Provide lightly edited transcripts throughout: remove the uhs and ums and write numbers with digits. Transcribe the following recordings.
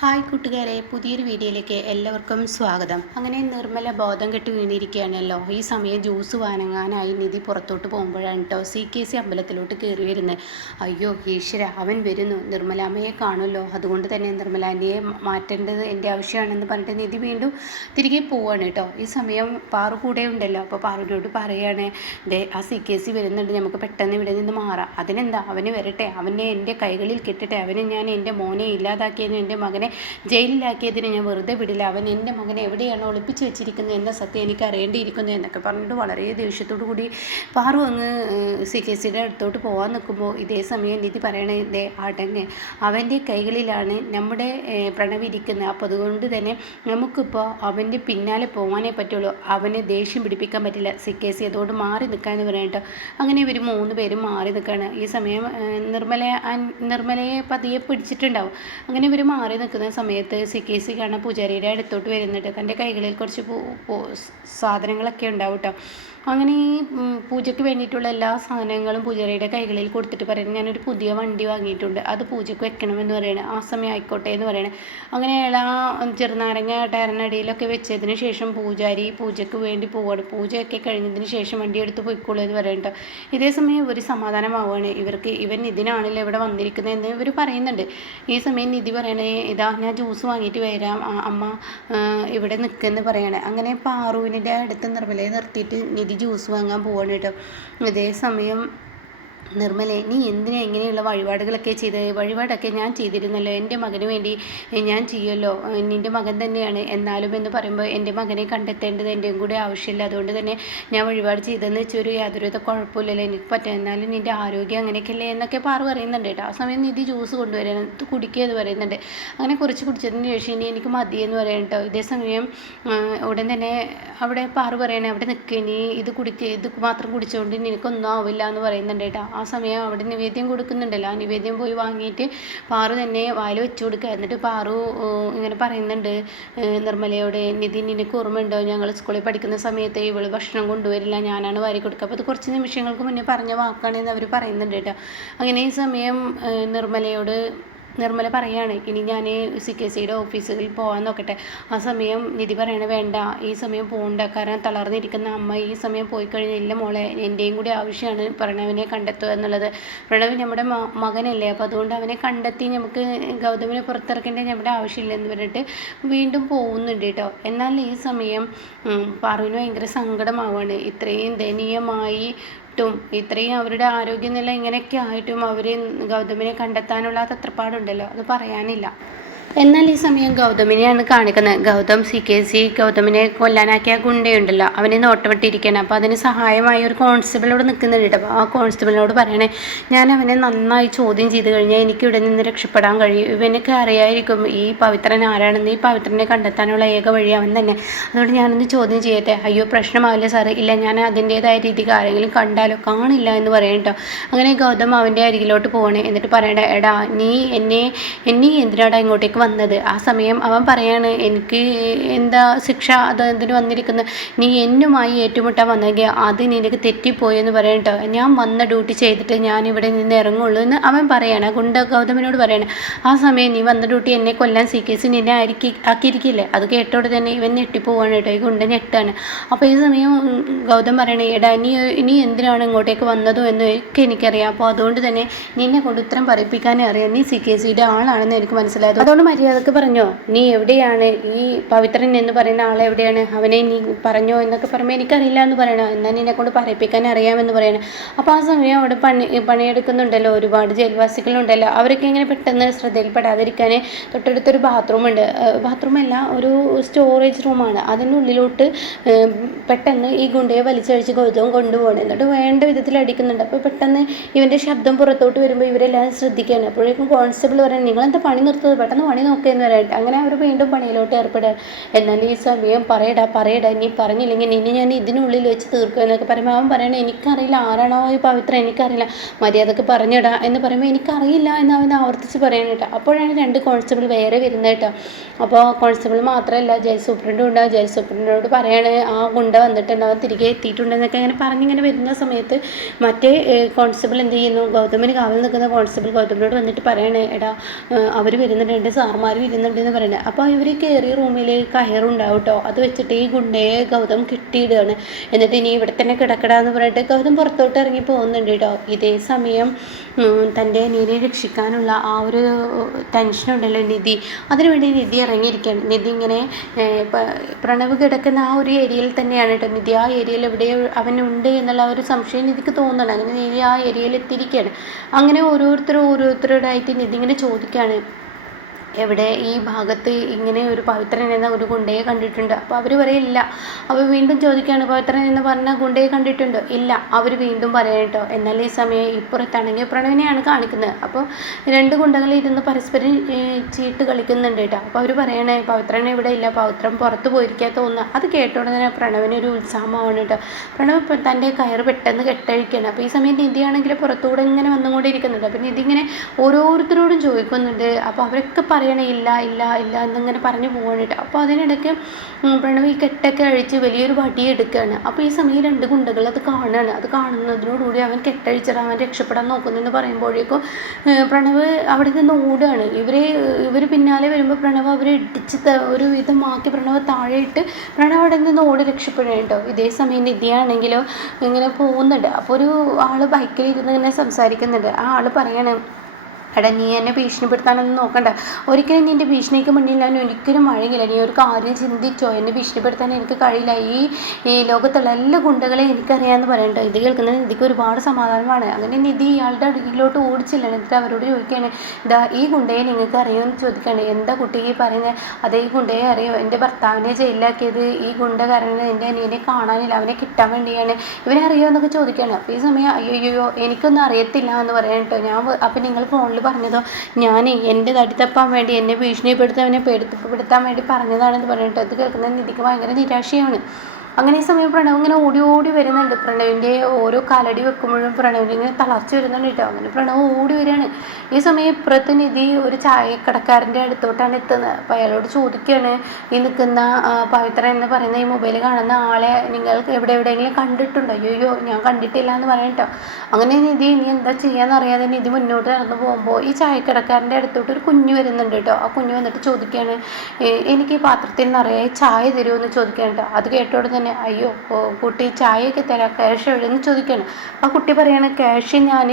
Hi കൂട്ടുകാരെ, പുതിയൊരു വീഡിയോയിലേക്ക് എല്ലാവർക്കും സ്വാഗതം. അങ്ങനെ നിർമ്മല ബോധം കെട്ട് വീണിരിക്കുകയാണല്ലോ. ഈ സമയം ജ്യൂസ് വാങ്ങാനായി നിധി പുറത്തോട്ട് പോകുമ്പോഴാണ് കേട്ടോ CKC അമ്പലത്തിലോട്ട് കയറി വരുന്നത്. അയ്യോ ഈശ്വര, അവൻ വരുന്നു, നിർമ്മലാമ്മയെ കാണുമല്ലോ, അതുകൊണ്ട് തന്നെ നിർമ്മലാൻ്റെയെ മാറ്റേണ്ടത് എൻ്റെ ആവശ്യമാണെന്ന് പറഞ്ഞിട്ട് നിധി വീണ്ടും തിരികെ പോവാണ് കേട്ടോ. ഈ സമയം പാറു കൂടെ ഉണ്ടല്ലോ. അപ്പോൾ പാറുവിനോട് പറയുകയാണ്, ആ CKC വരുന്നുണ്ട്, നമുക്ക് പെട്ടെന്ന് ഇവിടെ നിന്ന് മാറാം. അതിനെന്താ, അവന് വരട്ടെ, അവനെ എൻ്റെ കൈകളിൽ കെട്ടട്ടെ, അവനെ ഞാൻ എൻ്റെ മോനെ ഇല്ലാതാക്കിയതിന്, എൻ്റെ മകനെ ജയിലിലാക്കിയതിന് ഞാൻ വെറുതെ വിടില്ല. അവൻ എൻ്റെ മകനെ എവിടെയാണ് ഒളിപ്പിച്ച് വെച്ചിരിക്കുന്നത് എന്ന സത്യം എനിക്ക് അറിയേണ്ടിയിരിക്കുന്നു എന്നൊക്കെ പറഞ്ഞിട്ട് വളരെ ദേഷ്യത്തോടു കൂടി പാറു അങ്ങ് CKCയുടെ അടുത്തോട്ട് പോകാൻ നിൽക്കുമ്പോൾ ഇതേ സമയം നിധി പറയണേ, ഇതേ അടങ്ങ്, അവൻ്റെ കൈകളിലാണ് നമ്മുടെ പ്രണവ് ഇരിക്കുന്നത്. അപ്പോൾ അതുകൊണ്ട് തന്നെ നമുക്കിപ്പോൾ അവൻ്റെ പിന്നാലെ പോകാനേ പറ്റുള്ളൂ, അവനെ ദേഷ്യം പിടിപ്പിക്കാൻ പറ്റില്ല. CKC അതോട് മാറി നിൽക്കാമെന്ന് പറയട്ടോ. അങ്ങനെ ഇവർ 3 പേരും മാറി നിൽക്കുകയാണ്. ഈ സമയം നിർമ്മലയെ പതിയെ പിടിച്ചിട്ടുണ്ടാവും. അങ്ങനെ ഇവർ മാറി നിൽക്കുന്ന സമയത്ത് CKC കാണാൻ പൂജാരിയുടെ അടുത്തോട്ട് വരുന്നുണ്ട്. തൻ്റെ കൈകളിൽ കുറച്ച് സാധനങ്ങളൊക്കെ ഉണ്ടാവും കേട്ടോ. അങ്ങനെ ഈ പൂജയ്ക്ക് വേണ്ടിയിട്ടുള്ള എല്ലാ സാധനങ്ങളും പൂജാരിയുടെ കൈകളിൽ കൊടുത്തിട്ട് പറയുന്നത്, ഞാനൊരു പുതിയ വണ്ടി വാങ്ങിയിട്ടുണ്ട്, അത് പൂജയ്ക്ക് വെക്കണമെന്ന് പറയണേ. ആ സമയം ആയിക്കോട്ടെ എന്ന് പറയണേ. അങ്ങനെ എല്ലാ ചെറുനാരങ്ങ ടയറിനടിയിലൊക്കെ വെച്ചതിന് ശേഷം പൂജാരി പൂജയ്ക്ക് വേണ്ടി പോവാണ്. പൂജയൊക്കെ കഴിഞ്ഞതിന് ശേഷം വണ്ടി എടുത്ത് പോയിക്കോളൂ എന്ന് പറയട്ടോ. ഇതേ സമയം ഒരു സമാധാനമാവുകയാണ് ഇവർക്ക്. ഇവൻ നിധിനാണല്ലോ ഇവിടെ വന്നിരിക്കുന്നത് എന്ന് ഇവർ പറയുന്നുണ്ട്. ഈ സമയം നിധി പറയണേ, ഇതാ ഞാൻ ജ്യൂസ് വാങ്ങിയിട്ട് വരാം, അമ്മ ഇവിടെ നിൽക്കുമെന്ന് പറയണേ. അങ്ങനെ പാറുവിൻ്റെ അടുത്ത് നിർമ്മലയെ നിർത്തിയിട്ട് നിധി ജ്യൂസ് വാങ്ങാൻ പോവാണ് കേട്ടോ. ഇതേ സമയം നിർമ്മലേ, നീ എന്തിനാ ഇങ്ങനെയുള്ള വഴിപാടുകളൊക്കെ ചെയ്തത്? വഴിപാടൊക്കെ ഞാൻ ചെയ്തിരുന്നല്ലോ, എൻ്റെ മകന് വേണ്ടി ഞാൻ ചെയ്യുമല്ലോ, നിൻ്റെ മകൻ തന്നെയാണ്. എന്നാലും എന്ന് പറയുമ്പോൾ എൻ്റെ മകനെ കണ്ടെത്തേണ്ടത് എൻ്റെയും കൂടെ ആവശ്യമില്ല, അതുകൊണ്ട് തന്നെ ഞാൻ വഴിപാട് ചെയ്തതെന്ന് വെച്ചൊരു യാതൊരുവിധ കുഴപ്പമില്ലല്ലോ, എനിക്ക് പറ്റും, എന്നാലും നിൻ്റെ ആരോഗ്യം അങ്ങനെയൊക്കെയല്ലേ എന്നൊക്കെ പാറു പറയുന്നുണ്ട് കേട്ടോ. ആ സമയം നിധി ജ്യൂസ് കൊണ്ടുവരാൻ കുടിക്കുക എന്ന് പറയുന്നുണ്ട്. അങ്ങനെ കുറച്ച് കുടിച്ചതിന് ശേഷം ഇനി എനിക്ക് മതിയെന്ന് പറയാം കേട്ടോ. ഇതേ സമയം ഉടൻ തന്നെ അവിടെ പാറു പറയണേ, അവിടെ നിൽക്കുക, നീ ഇത് മാത്രം കുടിച്ചുകൊണ്ട് നിനക്കൊന്നും ആവില്ല എന്ന് പറയുന്നുണ്ട് കേട്ടോ. ആ സമയം അവിടെ നിവേദ്യം കൊടുക്കുന്നുണ്ടല്ലോ, ആ നിവേദ്യം പോയി വാങ്ങിയിട്ട് പാറു തന്നെ വായിൽ വെച്ച് കൊടുക്കുക. എന്നിട്ട് പാറു ഇങ്ങനെ പറയുന്നുണ്ട് നിർമ്മലയോട്, നിധി നിനക്ക് ഓർമ്മയുണ്ടോ, ഞങ്ങൾ സ്കൂളിൽ പഠിക്കുന്ന സമയത്ത് ഇവള് ഭക്ഷണം കൊണ്ടുവരില്ല, ഞാനാണ് വാരി കൊടുക്കുക. അപ്പോൾ അത് കുറച്ച് നിമിഷങ്ങൾക്ക് മുന്നേ പറഞ്ഞ വാക്കാണെന്ന് അവർ പറയുന്നുണ്ട് കേട്ടോ. അങ്ങനെ ഈ സമയം നിർമ്മല പറയാണ്, ഇനി ഞാൻ CKCയുടെ ഓഫീസിൽ പോകാൻ നോക്കട്ടെ. ആ സമയം നിധി പറയണ, വേണ്ട, ഈ സമയം പോകണ്ട, കാരണം തളർന്നിരിക്കുന്ന അമ്മ ഈ സമയം പോയി കഴിഞ്ഞാൽ, ഇല്ല മോളെ, എൻ്റെയും കൂടി ആവശ്യമാണ് പ്രണവിനെ കണ്ടെത്തുക എന്നുള്ളത്. പ്രണവ് നമ്മുടെ മകനല്ലേ, അപ്പോൾ അതുകൊണ്ട് അവനെ കണ്ടെത്തി നമുക്ക് ഗൗതമിനെ പുറത്തിറക്കേണ്ട നമ്മുടെ ആവശ്യമില്ലെന്ന് പറഞ്ഞിട്ട് വീണ്ടും പോകുന്നുണ്ട് കേട്ടോ. എന്നാൽ ഈ സമയം പാറുവിന് ഭയങ്കര സങ്കടമാവാണ്. ഇത്രയും ദയനീയമായി ഇത്രയും അവരുടെ ആരോഗ്യനില ഇങ്ങനെയൊക്കെ ആയിട്ടും അവർ ഗൗതമിനെ കണ്ടെത്താനുള്ള തത്രപ്പാടുണ്ടല്ലോ, അത് പറയാനില്ല. എന്നാൽ ഈ സമയം ഗൗതമിനെയാണ് കാണിക്കുന്നത്. CKC ഗൗതമിനെ കൊല്ലാനാക്കിയ ഗുണ്ടയുണ്ടല്ലോ, അവനെ നോട്ടമിട്ടിരിക്കുകയാണ്. അപ്പോൾ അതിന് സഹായമായി ഒരു കോൺസ്റ്റബിളോട് നിൽക്കുന്നുണ്ട്. അപ്പോൾ ആ കോൺസ്റ്റബിളിനോട് പറയണേ, ഞാൻ അവനെ നന്നായി ചോദ്യം ചെയ്ത് കഴിഞ്ഞാൽ എനിക്ക് ഇവിടെ നിന്ന് രക്ഷപ്പെടാൻ കഴിയും, ഇവനൊക്കെ അറിയായിരിക്കും ഈ പവിത്രൻ ആരാണെന്ന്, ഈ പവിത്രനെ കണ്ടെത്താനുള്ള ഏക വഴി അവൻ തന്നെ, അതുകൊണ്ട് ഞാനൊന്ന് ചോദ്യം ചെയ്യട്ടെ. അയ്യോ പ്രശ്നമാവില്ല സാറ്, ഇല്ല, ഞാൻ അതിൻ്റേതായ രീതിക്ക് ആരെങ്കിലും കണ്ടാലോ, കാണില്ല എന്ന് പറയും കേട്ടോ. അങ്ങനെ ഗൗതം അവൻ്റെ അരികിലോട്ട് പോകണേ. എന്നിട്ട് പറയണ, എടാ നീ എന്നെ എന്തിനാടാ ഇങ്ങോട്ടേക്ക് വന്നത്? ആ സമയം അവൻ പറയാണ്, എനിക്ക് എന്താ ശിക്ഷ അതിന് വന്നിരിക്കുന്നത്, നീ എന്നുമായി ഏറ്റുമുട്ടാൻ വന്നെങ്കിൽ അത് നിനക്ക് തെറ്റിപ്പോയെന്ന് പറയട്ടോ. ഞാൻ വന്ന ഡ്യൂട്ടി ചെയ്തിട്ട് ഞാൻ ഇവിടെ നിന്ന് ഇറങ്ങുള്ളൂ എന്ന് അവൻ പറയാണ്, ഗൗതമിനോട് പറയണം. ആ സമയം നീ വന്ന ഡ്യൂട്ടി എന്നെ കൊല്ലാൻ CKC നിന്നെ ആക്കിയിരിക്കില്ലേ? അത് കേട്ടോടെ തന്നെ ഇവൻ ഞെട്ടിപ്പോവാണ് കേട്ടോ. ഈ ഗുണ്ട ഞെട്ടാണ്. അപ്പോൾ ഈ സമയം ഗൗതം പറയണേ, എടാ നീ എന്തിനാണ് ഇങ്ങോട്ടേക്ക് വന്നതോ എന്ന് ഒക്കെ എനിക്കറിയാം, അപ്പോൾ അതുകൊണ്ട് തന്നെ നിന്നെ കൊണ്ട് ഉത്തരം പറയിപ്പിക്കാനേ അറിയാം, നീ CKCയുടെ ആളാണെന്ന് എനിക്ക് മനസ്സിലായത്, അതുകൊണ്ട് മര്യാദക്ക് പറഞ്ഞോ, നീ എവിടെയാണ്, ഈ പവിത്രൻ എന്ന് പറയുന്ന ആൾ എവിടെയാണ്, അവനെ നീ പറഞ്ഞോ എന്നൊക്കെ പറയുമ്പോൾ എനിക്കറിയില്ല എന്ന് പറയണം, എന്നാൽ നിന്നെ കൊണ്ട് പറയിപ്പിക്കാൻ അറിയാമെന്ന് പറയണം. അപ്പോൾ ആ സമയം അവിടെ പണിയെടുക്കുന്നുണ്ടല്ലോ ഒരുപാട് ജയിൽവാസികളുണ്ടല്ലോ, അവരൊക്കെ ഇങ്ങനെ പെട്ടെന്ന് ശ്രദ്ധയിൽപ്പെടാതിരിക്കാൻ തൊട്ടടുത്തൊരു ബാത്റൂമല്ല, ഒരു സ്റ്റോറേജ് റൂമാണ്, അതിനുള്ളിലോട്ട് പെട്ടെന്ന് ഈ ഗുണ്ടയെ വലിച്ചഴിച്ച് ഗൗതം കൊണ്ടുപോകണം. എന്നിട്ട് വേണ്ട വിധത്തിൽ അടിക്കുന്നുണ്ട്. അപ്പോൾ പെട്ടെന്ന് ഇവൻ്റെ ശബ്ദം പുറത്തോട്ട് വരുമ്പോൾ ഇവരെല്ലാം ശ്രദ്ധിക്കുകയാണ്. അപ്പോഴേക്കും കോൺസ്റ്റബിൾ പറയുന്നത്, നിങ്ങളെന്താ പണി നിർത്തുന്നത്, പെട്ടെന്ന് പണി നോക്കുകയെന്ന് പറയട്ടെ. അങ്ങനെ അവർ വീണ്ടും പണിയിലോട്ട് ഏർപ്പെടുക. എന്നാൽ ഈ സമയം പറയടാ, നീ പറഞ്ഞില്ലെങ്കിൽ നിന്നെ ഞാൻ ഇതിനുള്ളിൽ വെച്ച് തീർക്കുക എന്നൊക്കെ പറയുമ്പോൾ അവൻ പറയണേ, എനിക്കറിയില്ല, ആരാണോ ഈ പവിത്ര, എനിക്കറിയില്ല, മര്യാദക്ക് പറഞ്ഞിടാ എന്ന് പറയുമ്പോൾ എനിക്കറിയില്ല എന്ന് അവൻ ആവർത്തിച്ച് പറയണം കേട്ടോ. അപ്പോഴാണ് 2 കോൺസ്റ്റബിൾ വേറെ വരുന്നത് കേട്ടോ. അപ്പോൾ കോൺസ്റ്റബിൾ മാത്രമല്ല, ജയിൽ സൂപ്രണ്ടും ഉണ്ടാവും. ജയിൽ സൂപ്രണ്ടിനോട് പറയാണ്, ആ ഗുണ്ട വന്നിട്ടുണ്ടാവും, തിരികെ എത്തിയിട്ടുണ്ടെന്നൊക്കെ അങ്ങനെ പറഞ്ഞിങ്ങനെ വരുന്ന സമയത്ത് മറ്റേ കോൺസ്റ്റബിൾ എന്ത് ചെയ്യുന്നു, ഗൗതമിന് കാവൽ നിൽക്കുന്ന കോൺസ്റ്റബിൾ ഗൗതമിനോട് വന്നിട്ട് പറയണേ, എടാ അവർ വരുന്നുണ്ട്, സാർമാർ വരുന്നുണ്ടെന്ന് പറയുന്നത്. അപ്പോൾ ഇവർ കയറിയ റൂമിൽ കയറുണ്ടാവും കേട്ടോ. അത് വെച്ചിട്ട് ഈ ഗുണ്ടയെ ഗൗതം കെട്ടിയിടുകയാണ്. എന്നിട്ട് ഇനി ഇവിടെ തന്നെ കിടക്കടാന്ന് പറഞ്ഞിട്ട് ഗൗതം പുറത്തോട്ട് ഇറങ്ങി പോകുന്നുണ്ട് കേട്ടോ. ഇതേ സമയം തൻ്റെ അനിയനെ രക്ഷിക്കാനുള്ള ആ ഒരു ടെൻഷനുണ്ടല്ലോ നിധി, അതിനുവേണ്ടി നിധി ഇറങ്ങിയിരിക്കുകയാണ്. നിധി ഇങ്ങനെ പ്രണവ് കിടക്കുന്ന ആ ഒരു ഏരിയയിൽ തന്നെയാണ് കേട്ടോ. നിധി ആ ഏരിയയിൽ എവിടെ അവനുണ്ട് എന്നുള്ള ഒരു സംശയം നിധിക്ക് തോന്നണം. അങ്ങനെ നിധി ആ ഏരിയയിൽ എത്തിയിരിക്കുകയാണ്. അങ്ങനെ ഓരോരുത്തരോടായിട്ട് നിധി ഇങ്ങനെ ചോദിക്കുകയാണ്, എവിടെ ഈ ഭാഗത്ത് ഇങ്ങനെ ഒരു പവിത്രൻ എന്ന ഒരു ഗുണ്ടയെ കണ്ടിട്ടുണ്ട്. അപ്പോൾ അവർ പറയില്ല. അവർ വീണ്ടും ചോദിക്കുകയാണ്, പവിത്രൻ എന്ന് പറഞ്ഞ ഗുണ്ടയെ കണ്ടിട്ടുണ്ടോ? ഇല്ല. അവർ വീണ്ടും പറയാം കേട്ടോ. എന്നാൽ ഈ സമയം ഇപ്പുറത്താണെങ്കിൽ പ്രണവിനെയാണ് കാണിക്കുന്നത്. അപ്പോൾ രണ്ട് ഗുണ്ടകൾ ഇരുന്ന് പരസ്പരം ചീട്ട് കളിക്കുന്നുണ്ട് കേട്ടോ. അപ്പോൾ അവർ പറയണേ പവിത്രൻ ഇവിടെ ഇല്ല, പവിത്രൻ പുറത്ത് പോയിരിക്കാൻ തോന്നുക. അത് കേട്ടോടെ തന്നെ പ്രണവിനൊരു ഉത്സാഹമാണ് കേട്ടോ. പ്രണവ് തൻ്റെ കയറ് പെട്ടെന്ന് കെട്ടഴിക്കുകയാണ്. അപ്പോൾ ഈ സമയം നിധിയാണെങ്കിൽ പുറത്തുകൂടെ ഇങ്ങനെ വന്നുകൊണ്ടിരിക്കുന്നുണ്ട്. അപ്പോൾ നിധി ഇങ്ങനെ ഓരോരുത്തരോടും ചോദിക്കുന്നുണ്ട്. അപ്പോൾ അവരൊക്കെ ഇല്ല ഇല്ല ഇല്ല എന്നിങ്ങനെ പറഞ്ഞു പോകാനായിട്ട്. അപ്പോൾ അതിനിടയ്ക്ക് പ്രണവ് ഈ കെട്ടൊക്കെ അഴിച്ച് വലിയൊരു വടി എടുക്കുകയാണ്. അപ്പോൾ ഈ സമയം രണ്ട് ഗുണ്ടകൾ അത് കാണുകയാണ്. അത് കാണുന്നതിനോടുകൂടി അവൻ കെട്ടഴിച്ചിട്ട് അവൻ രക്ഷപ്പെടാൻ നോക്കുന്നെന്ന് പറയുമ്പോഴേക്കും പ്രണവ് അവിടെ നിന്ന് ഓടുകയാണ്. ഇവർ പിന്നാലെ വരുമ്പോൾ പ്രണവ് അവരെ ഇടിച്ച് ഒരു വിധമാക്കി പ്രണവ് താഴെ ഇട്ട് പ്രണവ് അവിടെ നിന്ന് ഓടി രക്ഷപ്പെടുകയാണ് കേട്ടോ. ഇതേ സമയം നിധിയാണെങ്കിലോ ഇങ്ങനെ പോകുന്നുണ്ട്. അപ്പോൾ ഒരു ആൾ ബൈക്കിൽ ഇരുന്ന് ഇങ്ങനെ സംസാരിക്കുന്നുണ്ട്. ആ ആൾ പറയാണ്, എടാ നീ എന്നെ ഭീഷണിപ്പെടുത്താനൊന്നും നോക്കണ്ട. ഒരിക്കലും നിൻ്റെ ഭീഷണിക്ക് മുന്നിൽ ഞാൻ ഒരിക്കലും മഴയില്ല. നീ ഒരു കാര്യം ചിന്തിച്ചോ, എന്നെ ഭീഷണിപ്പെടുത്താൻ എനിക്ക് കഴിയില്ല. ഈ ലോകത്തുള്ള എല്ലാ ഗുണ്ടകളെയും എനിക്കറിയാമെന്ന് പറയണ്ടോ. ഇത് കേൾക്കുന്നത് നിധിക്ക് ഒരുപാട് സമാധാനമാണ്. അങ്ങനെ നിധി ഇയാളുടെ അടുക്കിലോട്ട് ഓടിച്ചില്ല. എന്നിട്ട് അവരോട് ചോദിക്കുകയാണ്, ഇതാ ഈ ഗുണ്ടയെ നിങ്ങൾക്ക് അറിയുമെന്ന് ചോദിക്കുകയാണ്. എന്താ കുട്ടി ഈ പറയുന്നത്? അതേ ഈ ഗുണ്ടയെ അറിയോ? എൻ്റെ ഭർത്താവിനെ ജയിലിലാക്കിയത് ഈ ഗുണ്ട കാരണം എൻ്റെ അനിയനെ കാണാനില്ല, അവനെ കിട്ടാൻ വേണ്ടിയാണ്. ഇവനെ അറിയുമോ എന്നൊക്കെ ചോദിക്കുകയാണ്. അപ്പോൾ ഈ സമയം അയ്യോ എനിക്കൊന്നും അറിയത്തില്ല എന്ന് പറയാൻ കേട്ടോ. അപ്പം നിങ്ങൾ ഫോണിൽ പറഞ്ഞതോ ഞാൻ എൻ്റെ തടി തപ്പാൻ വേണ്ടി എന്നെ ഭീഷണിപ്പെടുത്തവനെ പേടിപ്പെടുത്താൻ വേണ്ടി പറഞ്ഞതാണെന്ന് പറഞ്ഞിട്ട് അത് കേൾക്കുന്ന നിധിക്ക് ഭയങ്കര നിരാശയാണ്. അങ്ങനെ ഈ സമയം പ്രണവ് ഇങ്ങനെ ഓടി ഓടി വരുന്നുണ്ട്. പ്രണവിൻ്റെ ഓരോ കാലടി വെക്കുമ്പോഴും പ്രണവിന് ഇങ്ങനെ തളർച്ച വരുന്നുണ്ട് കേട്ടോ. അങ്ങനെ പ്രണവ് ഓടി വരികയാണ്. ഈ സമയം ഇപ്പുറത്ത് നിധി ഒരു ചായക്കടക്കാരൻ്റെ അടുത്തോട്ടാണ് എത്തുന്നത്. അപ്പോൾ അയാളോട് ചോദിക്കുകയാണ്, ഈ നിൽക്കുന്ന പവിത്രൻ എന്ന് പറയുന്ന ഈ മൊബൈൽ കാണുന്ന ആളെ നിങ്ങൾക്ക് എവിടെയെങ്കിലും കണ്ടിട്ടുണ്ടോ? അയ്യോ ഞാൻ കണ്ടിട്ടില്ല എന്ന് പറയാം കേട്ടോ. അങ്ങനെ നിധി ഇനി എന്താ ചെയ്യാന്നറിയാതെ നിധി മുന്നോട്ട് നടന്നു പോകുമ്പോൾ ഈ ചായക്കടക്കാരൻ്റെ അടുത്തോട്ട് ഒരു കുഞ്ഞ് വരുന്നുണ്ട് കേട്ടോ. ആ കുഞ്ഞ് വന്നിട്ട് ചോദിക്കുകയാണ്, എനിക്ക് ഈ പാത്രത്തിൽ നിറയെ ചായ തരുമോ എന്ന് ചോദിക്കുകയാണ് കേട്ടോ. അത് കേട്ടോടെ തന്നെ അയ്യോ കുട്ടി ചായയൊക്കെ തരാം, ക്യാഷ് എവിടെയെന്ന് ചോദിക്കുകയാണ്. ആ കുട്ടി പറയാണ്, ക്യാഷ് ഞാൻ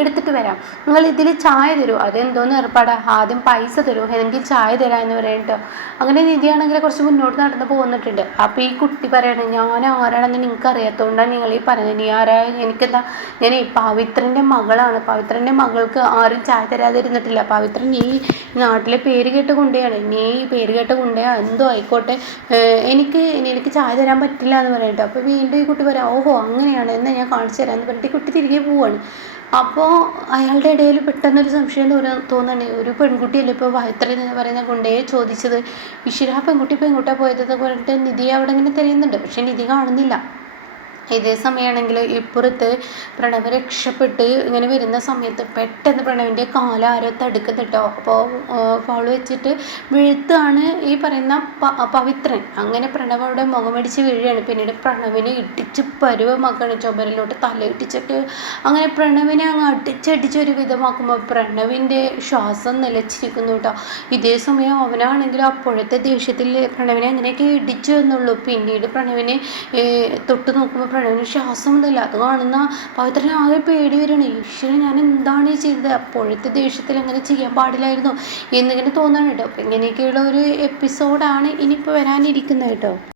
എടുത്തിട്ട് വരാം, നിങ്ങൾ ഇതിൽ ചായ തരുമോ? അതെന്തോന്ന് ഏർപ്പാടാ, ആദ്യം പൈസ തരുമോ എനിക്ക് ചായ തരാമെന്ന് പറയാം കേട്ടോ. അങ്ങനെ നിധിയാണെങ്കിൽ കുറച്ച് മുന്നോട്ട് നടന്ന് പോന്നിട്ടുണ്ട്. അപ്പോൾ ഈ കുട്ടി പറയാണ്, ഞാൻ ആരാണെന്ന് നിങ്ങൾക്ക് അറിയാത്തതുകൊണ്ടാണ് നിങ്ങൾ ഈ പറയുന്നത്. നീ ആരാ? എനിക്കെന്താ, ഞാൻ പവിത്രൻ്റെ മകളാണ്. പവിത്രൻ്റെ മകൾക്ക് ആരും ചായ തരാതിരുന്നിട്ടില്ല. പവിത്രൻ ഈ നാട്ടിലെ പേര് കേട്ട് കൊണ്ടയാണ്. നീ പേര് കേട്ട് കൊണ്ടയാ എന്തോ ആയിക്കോട്ടെ, എനിക്ക് ചായ തരാൻ പറ്റില്ല എന്ന് പറയട്ടോ. അപ്പോൾ വീണ്ടും ഈ കുട്ടി പറയാം, ഓഹോ അങ്ങനെയാണ്, എന്നാൽ ഞാൻ കാണിച്ചു തരാമെന്ന് പറഞ്ഞിട്ട് ഈ കുട്ടി തിരികെ പോവാണ്. അപ്പോൾ അയാളുടെ ഇടയിൽ പെട്ടെന്നൊരു സംശയം തോന്നുന്നുണ്ട്, ഒരു പെൺകുട്ടിയല്ലേ ഇപ്പോൾ പവിത്രൻ എന്ന് പറയുന്ന ഗുണ്ടയെ ചോദിച്ചത്. ഈശ്വരാ പെൺകുട്ടിയാണ് പോയതെന്ന് പറഞ്ഞിട്ട് നിധിയെ അവിടെ ഇങ്ങനെ തിരയുന്നുണ്ട്. പക്ഷെ നിധി കാണുന്നില്ല. ഇതേ സമയമാണെങ്കിൽ ഇപ്പുറത്ത് പ്രണവ് രക്ഷപ്പെട്ട് ഇങ്ങനെ വരുന്ന സമയത്ത് പെട്ടെന്ന് പ്രണവിൻ്റെ കാലാരോ തടുക്കുന്നുട്ടോ. അപ്പോൾ ഫൗൾ വെച്ചിട്ട് വീഴ്ത്താണ് ഈ പറയുന്ന പവിത്രൻ. അങ്ങനെ പ്രണവ് അവിടെ മുഖമടിച്ച് വീഴുകയാണ്. പിന്നീട് പ്രണവിനെ ഇടിച്ച് പരുവമാക്കുകയാണ്, ചുമരിലോട്ട് തല ഇടിച്ചിട്ട്. അങ്ങനെ പ്രണവിനെ അങ്ങ് അടിച്ചടിച്ചൊരു വിധമാക്കുമ്പോൾ പ്രണവിൻ്റെ ശ്വാസം നിലച്ചിരിക്കുന്നു കേട്ടോ. ഇതേ സമയം അവനാണെങ്കിലും അപ്പോഴത്തെ ദേഷ്യത്തിൽ പ്രണവിനെ അങ്ങനെയൊക്കെ ഇടിച്ചു എന്നുള്ളൂ. പിന്നീട് പ്രണവിനെ തൊട്ട് നോക്കുമ്പോൾ പ്രണവിന് ശ്വാസമൊന്നുമില്ല. അത് കാണുന്ന പവിത്രന് ആകെ പേടി വരികയാണ്. ഈശ്വരൻ ഞാൻ എന്താണ് ഈ ചെയ്തത്, അപ്പോഴത്തെ ദേഷ്യത്തിൽ അങ്ങനെ ചെയ്യാൻ പാടില്ലായിരുന്നു എന്നിങ്ങനെ തോന്നാണ് കേട്ടോ. അപ്പം ഇങ്ങനെയൊക്കെയുള്ള ഒരു എപ്പിസോഡാണ് ഇനിയിപ്പോൾ വരാനിരിക്കുന്നത് കേട്ടോ.